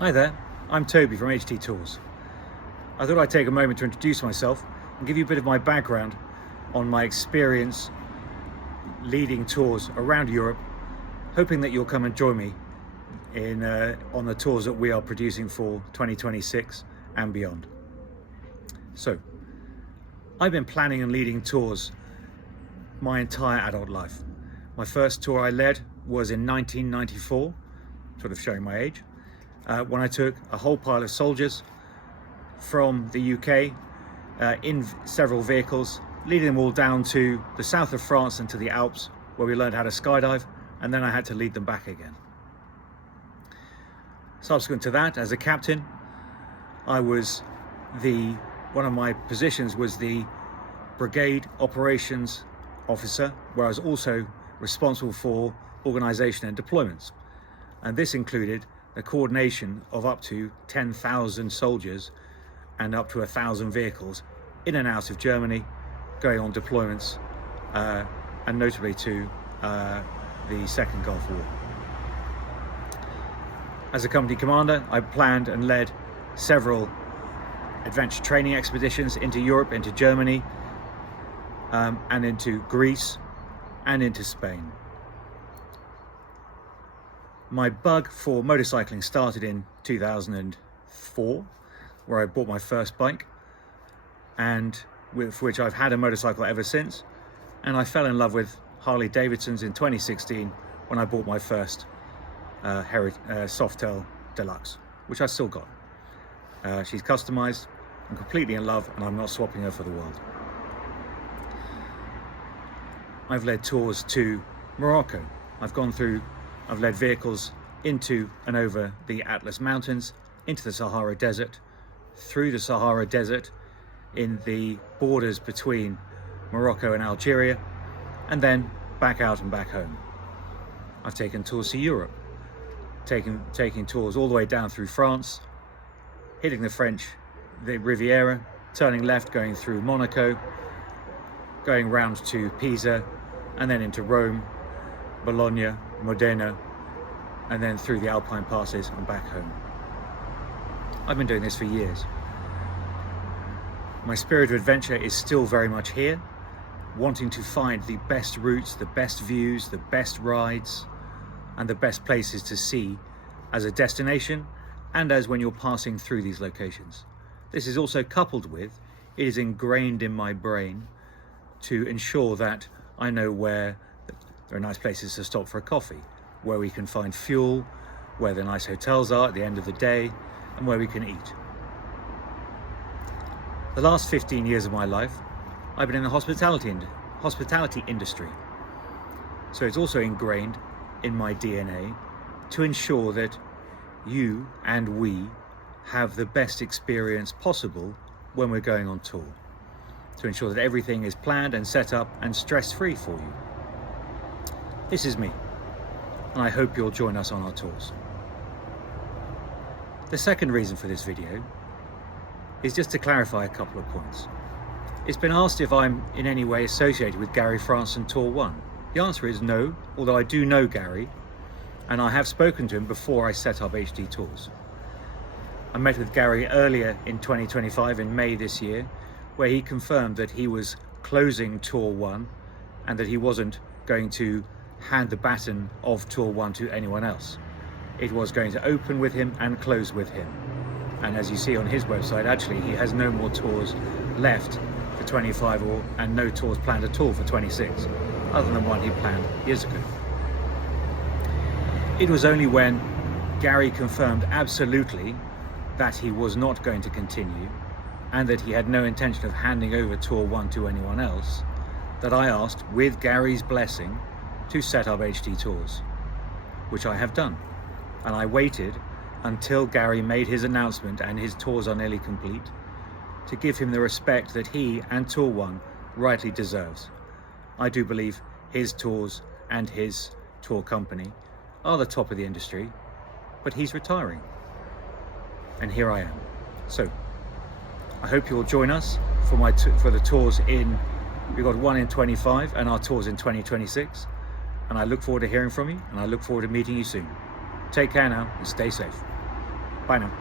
Hi there, I'm Toby from HT Tours. I thought I'd take a moment to introduce myself and give you a bit of my background on my experience leading tours around Europe, hoping that you'll come and join me on the tours that we are producing for 2026 and beyond. So, I've been planning and leading tours my entire adult life. My first tour I led was in 1994, sort of showing my age, when I took a whole pile of soldiers from the UK in several vehicles, leading them all down to the south of France and to the Alps, where we learned how to skydive, and then I had to lead them back again. Subsequent to that, as a captain, one of my positions was the Brigade Operations Officer, where I was also responsible for organisation and deployments. And this included the coordination of up to 10,000 soldiers and up to 1,000 vehicles in and out of Germany, going on deployments, and notably to the Second Gulf War. As a company commander, I planned and led several adventure training expeditions into Europe, into Germany, and into Greece, and into Spain. My bug for motorcycling started in 2004, where I bought my first bike, and with which I've had a motorcycle ever since. And I fell in love with Harley Davidsons in 2016 when I bought my first Softail Deluxe, which I still got. She's customized. I'm completely in love, and I'm not swapping her for the world. I've led tours to Morocco. I've led vehicles into and over the Atlas Mountains, into the Sahara Desert, through the Sahara Desert, in the borders between Morocco and Algeria, and then back out and back home. I've taken tours to Europe, taking tours all the way down through France, hitting the Riviera, turning left, going through Monaco, going round to Pisa, and then into Rome, Bologna, Modena, and then through the Alpine passes and back home. I've been doing this for years. My spirit of adventure is still very much here, wanting to find the best routes, the best views, the best rides, and the best places to see as a destination and as when you're passing through these locations. This is also coupled with, it is ingrained in my brain to ensure that I know where there are nice places to stop for a coffee, where we can find fuel, where the nice hotels are at the end of the day, and where we can eat. The last 15 years of my life, I've been in the hospitality industry. So it's also ingrained in my DNA to ensure that you and we have the best experience possible when we're going on tour, to ensure that everything is planned and set up and stress-free for you. This is me, and I hope you'll join us on our tours. The second reason for this video is just to clarify a couple of points. It's been asked if I'm in any way associated with Gary France and Tour 1. The answer is no, although I do know Gary, and I have spoken to him before I set up HT Tours. I met with Gary earlier in 2025, in May this year, where he confirmed that he was closing Tour 1 and that he wasn't going to hand the baton of Tour 1 to anyone else. It was going to open with him and close with him. And as you see on his website, actually, he has no more tours left for 25 and no tours planned at all for 26, other than one he planned years ago. It was only when Gary confirmed absolutely that he was not going to continue and that he had no intention of handing over Tour 1 to anyone else that I asked, with Gary's blessing, to set up HT Tours, which I have done. And I waited until Gary made his announcement and his tours are nearly complete to give him the respect that he and Tour 1 rightly deserves. I do believe his tours and his tour company are the top of the industry, but he's retiring. And here I am. So I hope you'll join us for the tours we've got one in 25 and our tours in 2026. And I look forward to hearing from you, and I look forward to meeting you soon. Take care now and stay safe. Bye now.